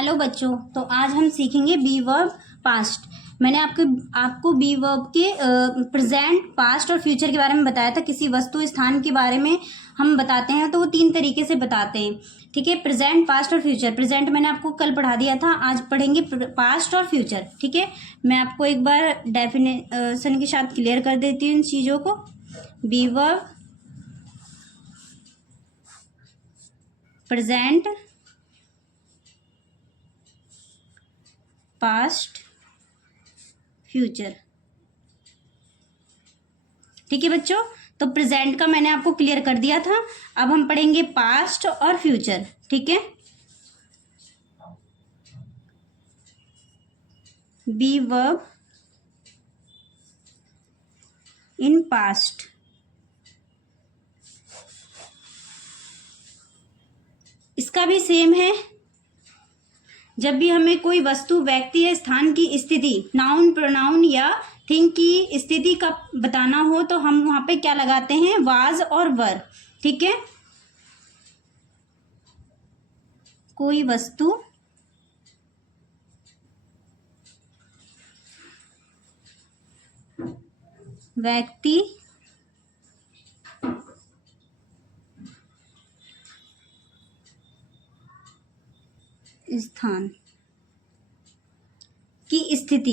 Hello बच्चों, तो आज हम सीखेंगे बी वर्ब पास्ट। मैंने आपको बी वर्ब के प्रेजेंट, पास्ट और फ्यूचर के बारे में बताया था। किसी वस्तु स्थान के बारे में हम बताते हैं तो वो 3 तरीके से बताते हैं। ठीक है, प्रेजेंट, पास्ट और फ्यूचर। प्रेजेंट मैंने आपको कल पढ़ा दिया था, आज पढ़ेंगे पास्ट और फ्यूचर। ठीक है, मैं आपको एक बार डेफिनेशन के साथ क्लियर कर देती हूँ इन चीज़ों को। Be verb present, past, future. ठीक है बच्चों, तो प्रेजेंट का मैंने आपको क्लियर कर दिया था। अब हम पढ़ेंगे पास्ट और फ्यूचर। ठीक है, बी वर्ब इन पास्ट। इसका भी सेम है। जब भी हमें कोई वस्तु, व्यक्ति या स्थान की स्थिति, नाउन, प्रोनाउन या थिंग की स्थिति का बताना हो तो हम वहां पे क्या लगाते हैं? वाज और वर। ठीक है, कोई वस्तु, व्यक्ति, स्थान की स्थिति,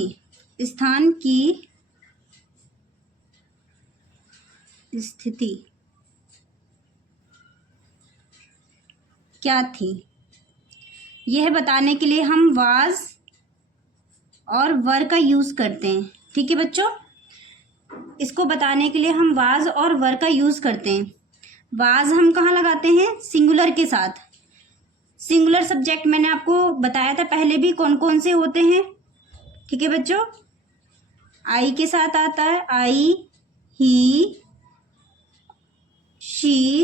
स्थान की स्थिति क्या थी, यह बताने के लिए हम वाज और वर का यूज करते हैं। ठीक है बच्चों, इसको बताने के लिए हम वाज और वर का यूज करते हैं। वाज हम कहाँ लगाते हैं? सिंगुलर के साथ। सिंगुलर सब्जेक्ट मैंने आपको बताया था पहले भी कौन कौन से होते हैं। ठीक है बच्चों, आई के साथ आता है, आई, ही, शी,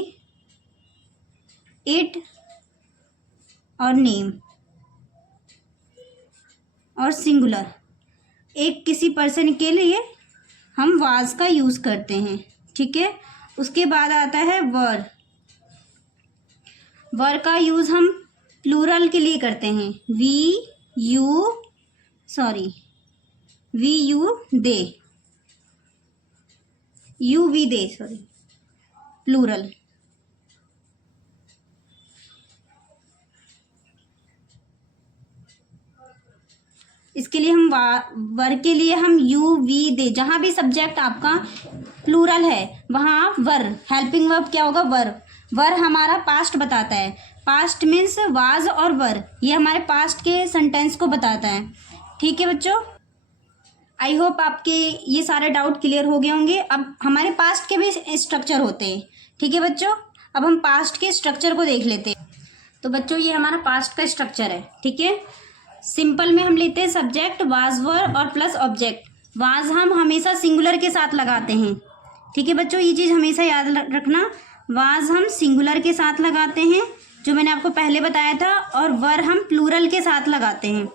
इट और नेम। और सिंगुलर, एक किसी पर्सन के लिए हम वाज का यूज करते हैं। ठीक है, उसके बाद आता है वर। वर का यूज हम प्लूरल के लिए करते हैं। We you they, you we they, plural. इसके लिए हम वर के लिए हम यू वी दे, जहां भी सब्जेक्ट आपका प्लूरल है वहां वर, हेल्पिंग वर्ब क्या होगा? वर। वर हमारा पास्ट बताता है। पास्ट मीन्स वाज और वर, ये हमारे पास्ट के सेंटेंस को बताता है। ठीक है बच्चों, आई होप आपके ये सारे डाउट क्लियर हो गए होंगे। अब हमारे पास्ट के भी स्ट्रक्चर होते हैं। ठीक है बच्चों, अब हम पास्ट के स्ट्रक्चर को देख लेते हैं। तो बच्चों, ये हमारा पास्ट का स्ट्रक्चर है। ठीक है, सिंपल में हम लेते हैं सब्जेक्ट, वाज, वर और प्लस ऑब्जेक्ट। वाज हम हमेशा सिंगुलर के साथ लगाते हैं। ठीक है बच्चों, ये चीज हमेशा याद रखना। वाज हम सिंगुलर के साथ लगाते हैं, जो मैंने आपको पहले बताया था, और वर हम प्लूरल के साथ लगाते हैं।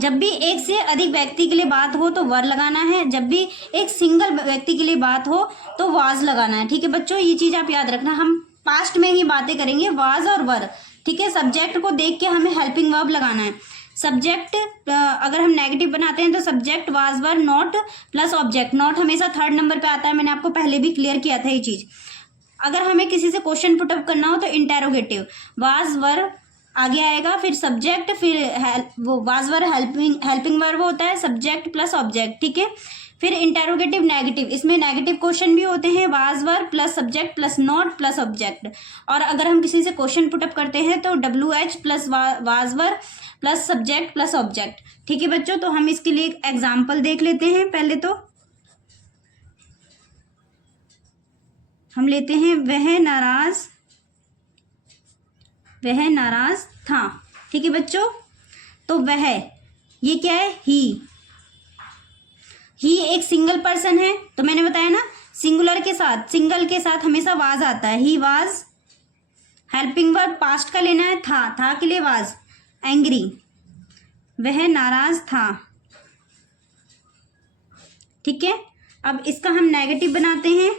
जब भी एक से अधिक व्यक्ति के लिए बात हो तो वर लगाना है, जब भी एक सिंगल व्यक्ति के लिए बात हो तो वाज लगाना है। ठीक है बच्चों, ये चीज आप याद रखना। हम पास्ट में ही बातें करेंगे, वाज और वर। ठीक है, सब्जेक्ट को देख के हमें हेल्पिंग वर्ब लगाना है। सब्जेक्ट अगर हम नेगेटिव बनाते हैं तो subject, was, were, not plus object. Not हमेशा 3rd नंबर पे आता है, मैंने आपको पहले भी क्लियर किया था ये चीज। अगर हमें किसी से क्वेश्चन पुटअप करना हो तो इंटेरोगेटिव, वाज, वर आगे आएगा, फिर सब्जेक्ट, फिर वो वाज, वर हेल्पिंग वर्ब होता है, सब्जेक्ट प्लस ऑब्जेक्ट। ठीक है, फिर इंटेरोगेटिव नेगेटिव, इसमें नेगेटिव क्वेश्चन भी होते हैं, was, were plus subject plus not plus object. और अगर हम किसी से क्वेश्चन पुटअप करते हैं तो WH plus was, were plus subject plus object. ठीक है बच्चों, तो हम इसके लिए एक एग्जाम्पल देख लेते हैं। पहले तो हम लेते हैं, वह नाराज था। ठीक है बच्चों, तो वह, ये क्या है? ही एक सिंगल पर्सन है, तो मैंने बताया ना, सिंगुलर के साथ, सिंगल के साथ हमेशा वाज आता है। He was, helping verb past का लेना है, था के लिए वाज। एंग्री, वह नाराज था। ठीक है, अब इसका हम नेगेटिव बनाते हैं।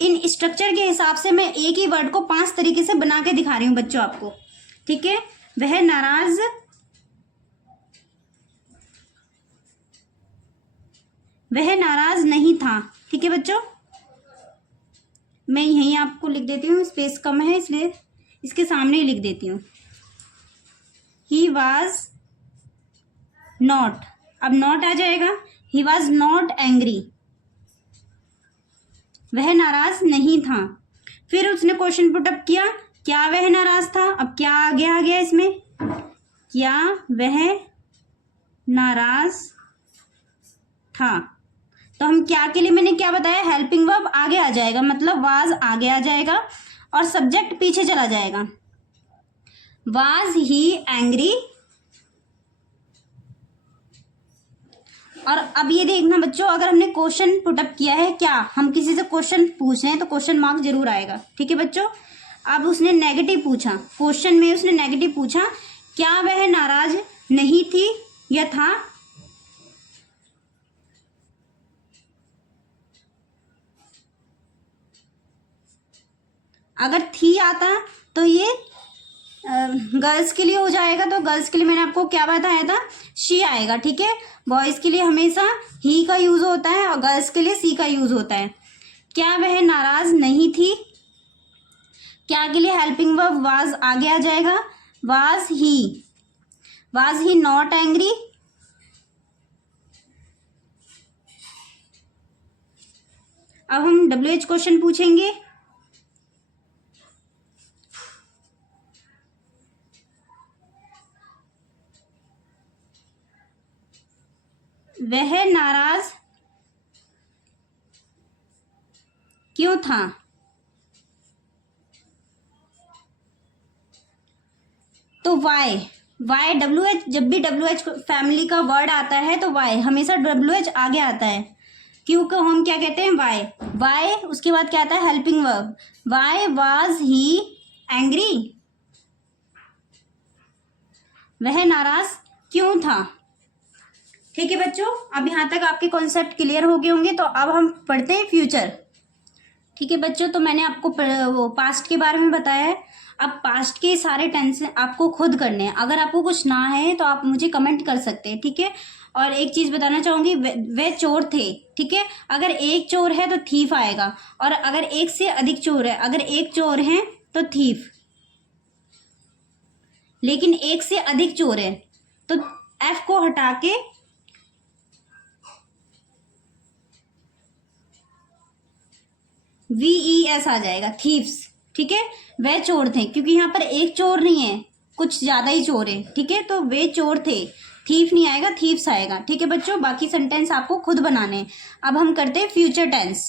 इन स्ट्रक्चर के हिसाब से मैं एक ही वर्ड को 5 तरीके से बना के दिखा रही हूं बच्चों आपको। ठीक है, वह नाराज नहीं था। ठीक है बच्चों, मैं यहीं आपको लिख देती हूँ, स्पेस कम है इसलिए इसके सामने ही लिख देती हूँ। ही वॉज नॉट, अब नॉट आ जाएगा, ही वॉज नॉट एंग्री, वह नाराज नहीं था। फिर उसने क्वेश्चन पुटअप किया, क्या वह नाराज था? अब क्या आगे आ गया इसमें, क्या वह नाराज था। तो हम क्या के लिए मैंने क्या बताया, हेल्पिंग वर्ब आगे आ जाएगा, मतलब वाज आगे आ जाएगा और सब्जेक्ट पीछे चला जाएगा। Was he angry. और अब ये देखना बच्चों, अगर हमने क्वेश्चन पुटअप किया है, क्या हम किसी से क्वेश्चन पूछ रहे हैं तो क्वेश्चन मार्क जरूर आएगा। ठीक है बच्चों, अब उसने नेगेटिव पूछा, क्वेश्चन में उसने नेगेटिव पूछा, क्या वह नाराज नहीं थी या था? अगर थी आता तो ये गर्ल्स के लिए हो जाएगा, तो गर्ल्स के लिए मैंने आपको क्या बताया था, शी आएगा। ठीक है, बॉयज के लिए हमेशा ही का यूज होता है और गर्ल्स के लिए सी का यूज होता है। क्या वह नाराज नहीं थी, क्या के लिए हेल्पिंग वर्ब वाज आगे आ जाएगा, वाज ही नॉट एंग्री। अब हम WH क्वेश्चन पूछेंगे। वह नाराज क्यों था? तो वाई WH, जब भी WH फैमिली का वर्ड आता है तो वाई हमेशा WH आगे आता है, क्योंकि हम क्या कहते हैं, वाई उसके बाद क्या आता है, helping verb. Why was he angry, वह नाराज क्यों था। ठीक है बच्चों, अब यहाँ तक आपके कॉन्सेप्ट क्लियर हो गए होंगे। तो अब हम पढ़ते हैं फ्यूचर। ठीक है बच्चों, तो मैंने आपको वो पास्ट के बारे में बताया है। अब पास्ट के सारे टेंस आपको खुद करने हैं। अगर आपको कुछ ना है तो आप मुझे कमेंट कर सकते हैं। ठीक है, और एक चीज बताना चाहूंगी, वे चोर थे। ठीक है, अगर एक चोर है तो थीफ आएगा, और अगर एक से अधिक चोर है, अगर एक चोर है तो थीफ, लेकिन एक से अधिक चोर है तो एफ को हटा के VES आ जाएगा, थीव्स। ठीक है, वे चोर थे, क्योंकि यहाँ पर एक चोर नहीं है, कुछ ज्यादा ही चोर है। ठीक है, तो वे चोर थे, थीफ नहीं आएगा, थीव्स आएगा। ठीक है बच्चों, बाकी सेंटेंस आपको खुद बनाने हैं। अब हम करते हैं future tense,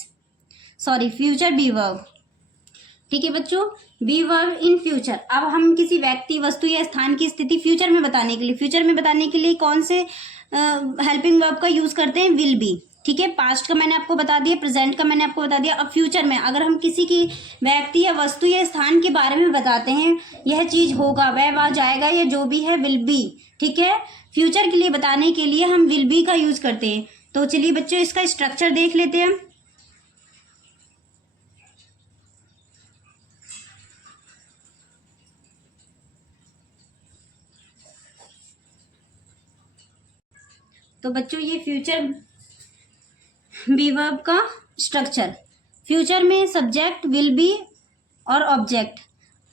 sorry future be verb. ठीक है बच्चों, बी वर्ब इन फ्यूचर। अब हम किसी व्यक्ति, वस्तु या स्थान की स्थिति फ्यूचर में बताने के लिए कौन से हेल्पिंग वर्ब का यूज करते हैं, विल बी। ठीक है, पास्ट का मैंने आपको बता दिया, प्रेजेंट का मैंने आपको बता दिया। अब फ्यूचर में अगर हम किसी की व्यक्ति या वस्तु या स्थान के बारे में बताते हैं, यह चीज होगा, वह जाएगा, या जो भी है विल बी। ठीक है, फ्यूचर के लिए बताने के लिए हम विल बी का यूज करते हैं। तो चलिए बच्चों, इसका स्ट्रक्चर देख लेते हैं। तो बच्चों, ये फ्यूचर बी वर्ब का स्ट्रक्चर। फ्यूचर में सब्जेक्ट, विल बी और ऑब्जेक्ट।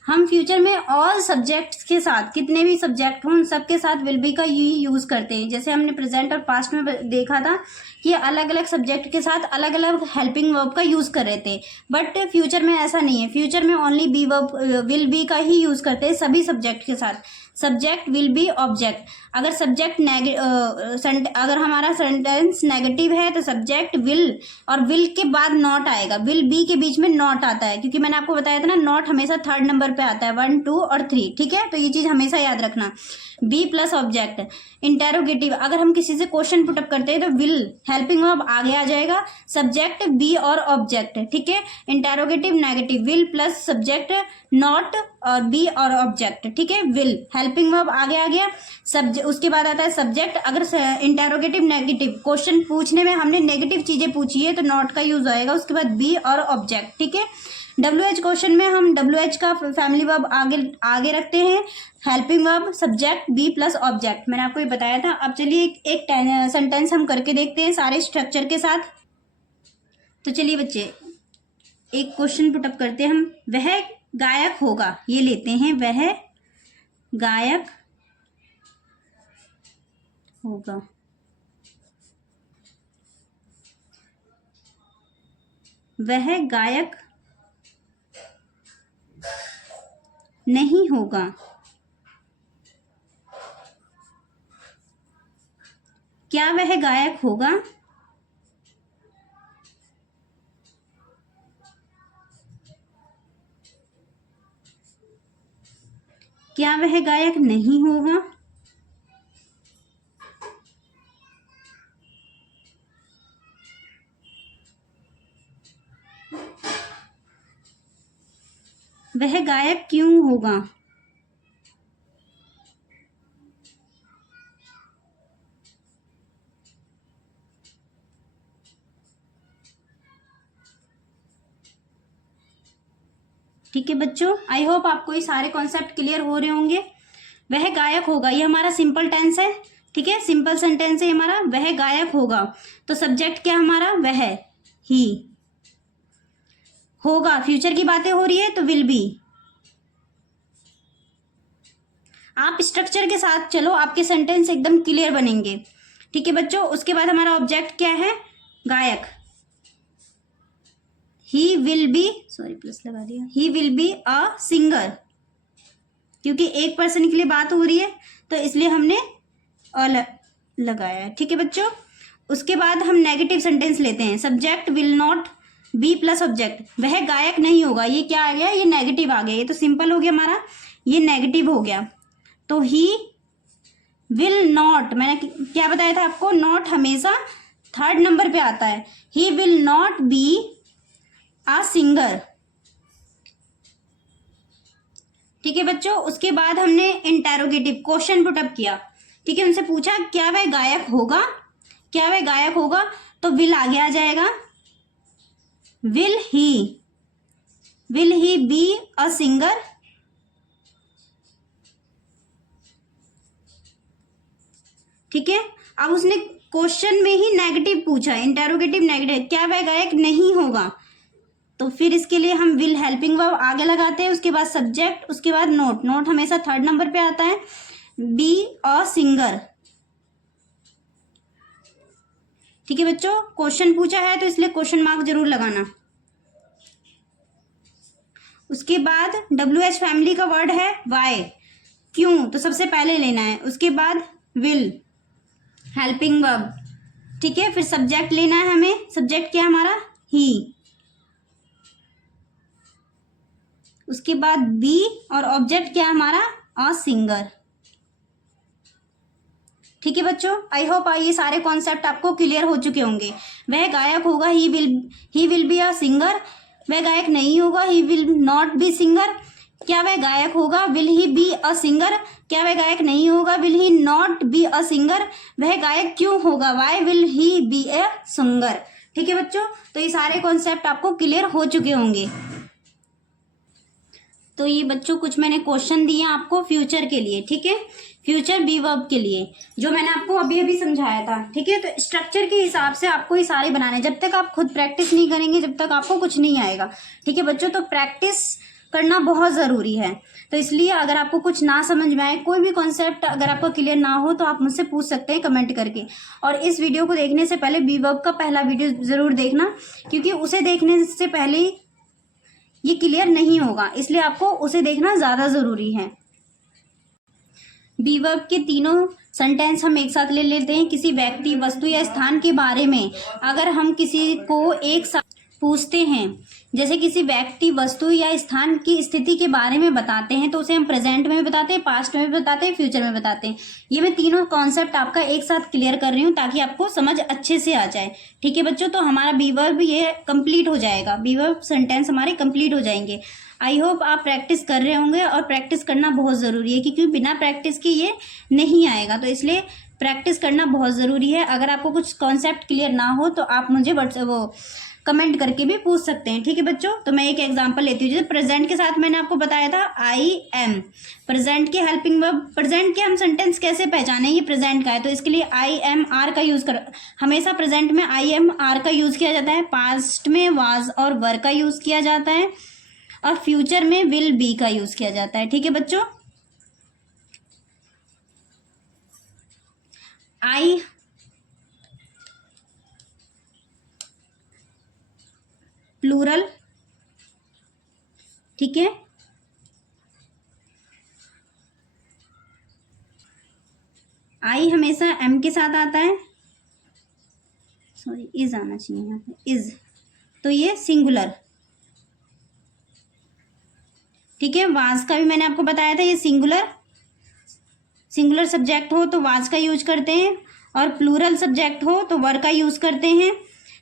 हम फ्यूचर में ऑल सब्जेक्ट्स के साथ, कितने भी सब्जेक्ट हों उन सबके साथ विल बी का यूज करते हैं। जैसे हमने प्रेजेंट और पास्ट में देखा था कि अलग अलग सब्जेक्ट के साथ अलग अलग हेल्पिंग वर्ब का यूज कर रहे थे, बट फ्यूचर में ऐसा नहीं है। फ्यूचर में only be verb, will be का ही यूज करते हैं सभी सब्जेक्ट के साथ, सब्जेक्ट, विल बी, ऑब्जेक्ट। अगर सब्जेक्ट अगर हमारा सेंटेंस नेगेटिव है तो सब्जेक्ट विल, और विल के बाद नॉट आएगा, विल बी के बीच में नॉट आता है, क्योंकि मैंने आपको बताया था ना, नॉट हमेशा थर्ड नंबर पे आता है, 1, 2 और 3। ठीक है, तो ये चीज हमेशा याद रखना। B plus object. इंटेरोगेटिव, अगर हम किसी से क्वेश्चन पुटअप करते हैं तो विल हेल्पिंग वर्ब आगे आ जाएगा, सब्जेक्ट बी और ऑब्जेक्ट। ठीक है, interrogative negative, will plus subject not और बी और ऑब्जेक्ट। ठीक है, विल हेल्पिंग वर्ब आगे आ गया, उसके बाद आता है सब्जेक्ट। अगर इंटेरोगेटिव नेगेटिव क्वेश्चन पूछने में हमने नेगेटिव चीजें पूछी है तो नॉट का यूज आएगा, उसके बाद बी और ऑब्जेक्ट। ठीक है, WH क्वेश्चन में हम WH का फैमिली वर्ब आगे आगे रखते हैं, helping verb, subject, be plus object. मैंने आपको ये बताया था। अब चलिए एक सेंटेंस हम करके देखते हैं सारे स्ट्रक्चर के साथ। तो चलिए बच्चे एक क्वेश्चन पुटअप करते हैं हम। वह गायक होगा, ये लेते हैं, वह गायक होगा। वह गायक नहीं होगा। क्या वह गायक होगा? क्या वह गायक नहीं होगा? वह गायक क्यों होगा? ठीक है बच्चों, आई होप आपको ये सारे कॉन्सेप्ट क्लियर हो रहे होंगे। वह गायक होगा, ये हमारा सिंपल टेंस है। ठीक है, सिंपल सेंटेंस है हमारा, वह गायक होगा। तो सब्जेक्ट क्या हमारा? वह, ही। होगा, फ्यूचर की बातें हो रही है तो विल बी। आप स्ट्रक्चर के साथ चलो, आपके सेंटेंस एकदम क्लियर बनेंगे। ठीक है बच्चों, उसके बाद हमारा ऑब्जेक्ट क्या है? गायक। ही विल बी, सॉरी प्लस लगा दिया, ही विल बी अ सिंगर, क्योंकि एक पर्सन के लिए बात हो रही है तो इसलिए हमने अ लगाया है। ठीक है बच्चों, उसके बाद हम नेगेटिव सेंटेंस लेते हैं। Subject will not B plus object, वह गायक नहीं होगा। ये क्या आ गया? ये नेगेटिव आ गया। ये तो सिंपल हो गया हमारा, ये नेगेटिव हो गया। तो ही विल नॉट, मैंने क्या बताया था आपको? नॉट हमेशा थर्ड नंबर पे आता है। ही will not be a singer. ठीक है बच्चों, उसके बाद हमने इंटेरोगेटिव क्वेश्चन पुटअप किया। ठीक है, उनसे पूछा क्या वह गायक होगा? क्या वह गायक होगा? तो विल आगे आ जाएगा। Will he be a singer? ठीक है, अब उसने क्वेश्चन में ही नेगेटिव पूछा, इंटेरोगेटिव नेगेटिव, क्या वह गायक नहीं होगा? तो फिर इसके लिए हम विल हेल्पिंग वर्ब आगे लगाते हैं, उसके बाद सब्जेक्ट, उसके बाद नोट। नोट हमेशा थर्ड नंबर पे आता है। B a singer. ठीक है बच्चों, क्वेश्चन पूछा है तो इसलिए क्वेश्चन मार्क जरूर लगाना। उसके बाद WH फैमिली का वर्ड है वाई, क्यों, तो सबसे पहले लेना है। उसके बाद विल हेल्पिंग वर्ब। ठीक है, फिर सब्जेक्ट लेना है हमें। सब्जेक्ट क्या है हमारा? ही। उसके बाद बी और ऑब्जेक्ट क्या है हमारा? अ सिंगर। ठीक है बच्चों, आई होप ये सारे कॉन्सेप्ट आपको क्लियर हो चुके होंगे। वह गायक होगा, he will be a singer. वह गायक नहीं होगा, he will not be singer. क्या वह गायक होगा? Will he be a singer. क्या वह गायक नहीं होगा? Will he not be a singer. वह गायक क्यों होगा? Why will he be a singer. ठीक है बच्चों, तो ये सारे कॉन्सेप्ट आपको क्लियर हो चुके होंगे। तो ये बच्चों कुछ मैंने क्वेश्चन दिए आपको फ्यूचर के लिए। ठीक है, फ्यूचर बी वर्ब के लिए, जो मैंने आपको अभी अभी समझाया था। ठीक है, तो स्ट्रक्चर के हिसाब से आपको ये सारे बनाने, जब तक आप खुद प्रैक्टिस नहीं करेंगे जब तक आपको कुछ नहीं आएगा। ठीक है बच्चों, तो प्रैक्टिस करना बहुत ज़रूरी है। तो इसलिए अगर आपको कुछ ना समझ में आए, कोई भी कॉन्सेप्ट अगर आपको क्लियर ना हो, तो आप मुझसे पूछ सकते हैं कमेंट करके। और इस वीडियो को देखने से पहले बी वर्ब का पहला वीडियो ज़रूर देखना, क्योंकि उसे देखने से पहले ये क्लियर नहीं होगा, इसलिए आपको उसे देखना ज़्यादा ज़रूरी है। बी वर्ब के तीनों सेंटेंस हम एक साथ ले लेते हैं। किसी व्यक्ति, वस्तु या स्थान के बारे में अगर हम किसी को एक साथ पूछते हैं, जैसे किसी व्यक्ति, वस्तु या स्थान की स्थिति के बारे में बताते हैं, तो उसे हम प्रेजेंट में भी बताते हैं, पास्ट में भी बताते हैं, फ्यूचर में बताते हैं। ये मैं तीनों कॉन्सेप्ट आपका एक साथ क्लियर कर रही हूँ ताकि आपको समझ अच्छे से आ जाए। ठीक है बच्चों, तो हमारा बी वर्ब ये कंप्लीट हो जाएगा, बी वर्ब सेंटेंस हमारे कंप्लीट हो जाएंगे। आई होप आप प्रैक्टिस कर रहे होंगे, और प्रैक्टिस करना बहुत ज़रूरी है, क्योंकि बिना प्रैक्टिस के ये नहीं आएगा। तो इसलिए प्रैक्टिस करना बहुत ज़रूरी है। अगर आपको कुछ कॉन्सेप्ट क्लियर ना हो तो आप मुझे कमेंट करके भी पूछ सकते हैं। ठीक है बच्चों, तो मैं एक एग्जांपल लेती हूँ। जैसे प्रेजेंट के साथ मैंने आपको बताया था आई एम, प्रेजेंट के हेल्पिंग वर्ब, प्रेजेंट के हम सेंटेंस कैसे पहचाने ये प्रेजेंट का है, तो इसके लिए आई एम आर का यूज कर, हमेशा प्रेजेंट में आई एम आर का यूज किया जाता है, पास्ट में वाज और वर का यूज किया जाता है, और फ्यूचर में विल बी का यूज किया जाता है। ठीक है बच्चों, आई प्लूरल, ठीक है, आई हमेशा एम के साथ आता है, सॉरी इज आना चाहिए यहाँ पे, इज, तो ये सिंगुलर। ठीक है, वाज का भी मैंने आपको बताया था, ये सिंगुलर सब्जेक्ट हो तो वाज का यूज करते हैं, और प्लूरल सब्जेक्ट हो तो वर का यूज करते हैं।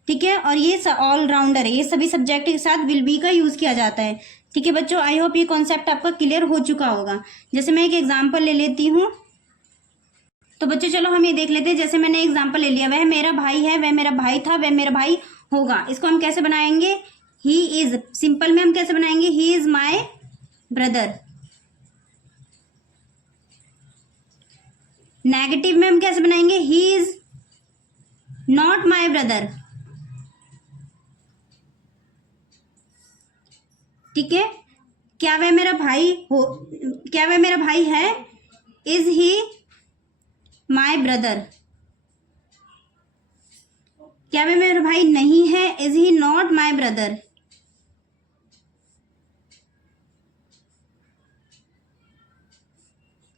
ठीक है, और ये ऑल राउंडर है, ये सभी सब्जेक्ट के साथ विल बी का यूज किया जाता है। ठीक है बच्चों, आई होप ये कॉन्सेप्ट आपका क्लियर हो चुका होगा। जैसे मैं एक एग्जांपल ले लेती हूँ, तो बच्चों चलो हम ये देख लेते हैं। जैसे मैंने एग्जांपल ले लिया, वह मेरा भाई है, वह मेरा भाई था, वह मेरा भाई होगा। इसको हम कैसे बनाएंगे, ही इज, सिंपल में हम कैसे बनाएंगे, he is my brother. Negative में हम कैसे बनाएंगे, he is not my brother. ठीक है, क्या वह मेरा भाई हो, क्या वह मेरा भाई है, इज ही माई ब्रदर। क्या वह मेरा भाई नहीं है, is he not my brother.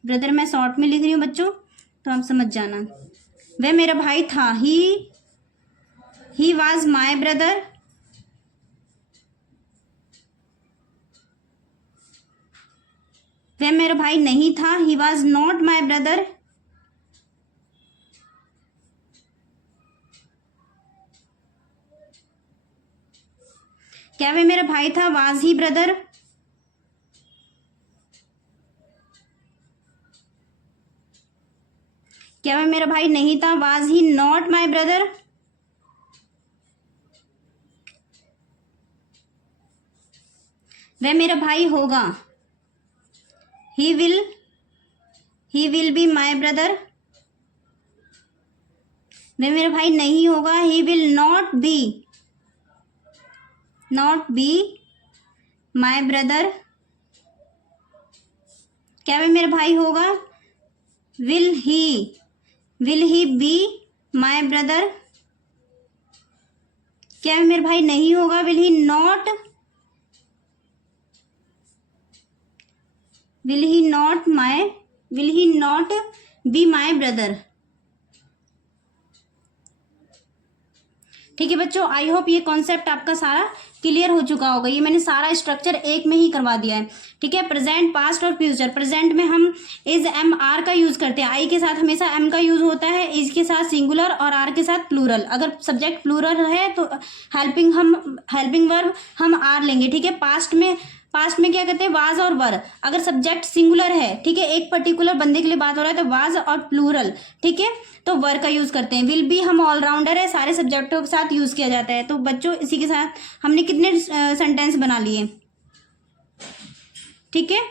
Brother मैं शॉर्ट में लिख रही हूं बच्चों, तो आप समझ जाना। वह मेरा भाई था, ही वॉज माई ब्रदर। वह मेरा भाई नहीं था, he was not my brother. क्या वह मेरा भाई था, वाज ही ब्रदर। क्या वह मेरा भाई नहीं था, was he not my brother. वह मेरा भाई होगा, he will be my brother. वह मेरा भाई नहीं होगा, he will not be my brother. क्या वह मेरा भाई होगा, will he be my brother. क्या वह मेरा भाई नहीं होगा, will he not be my brother. ठीक है बच्चों, आई होप ये कॉन्सेप्ट आपका सारा क्लियर हो चुका होगा। ये मैंने सारा स्ट्रक्चर एक में ही करवा दिया है। ठीक है, प्रेजेंट, पास्ट और फ्यूचर। प्रेजेंट में हम इज एम आर का यूज करते हैं, आई के साथ हमेशा एम का यूज होता है, इज के साथ सिंगुलर और आर के साथ प्लूरल। अगर सब्जेक्ट प्लूरल है तो हेल्पिंग वर्ब हम आर लेंगे। ठीक है, पास्ट में क्या कहते हैं, वाज और वर। अगर सब्जेक्ट सिंगुलर है, ठीक है, एक पर्टिकुलर बंदे के लिए बात हो रहा है, तो वाज और प्लूरल, ठीक है, तो वर का यूज करते हैं। विल बी हम ऑलराउंडर है, सारे सब्जेक्टों के साथ यूज किया जाता है। तो बच्चों इसी के साथ हमने कितने सेंटेंस बना लिए, ठीक है,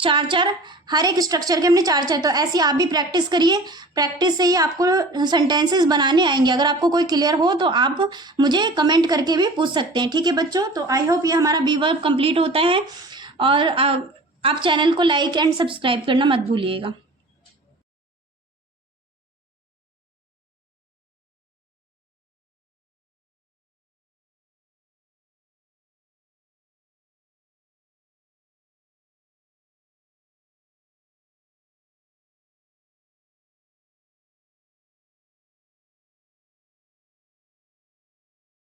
चार, हर एक स्ट्रक्चर के हमने चार। तो ऐसी आप भी प्रैक्टिस करिए, प्रैक्टिस से ही आपको सेंटेंसेस बनाने आएंगे। अगर आपको कोई क्लियर हो तो आप मुझे कमेंट करके भी पूछ सकते हैं। ठीक है बच्चों, तो आई होप ये हमारा बी वर्ब कंप्लीट होता है, और आप चैनल को लाइक एंड सब्सक्राइब करना मत भूलिएगा।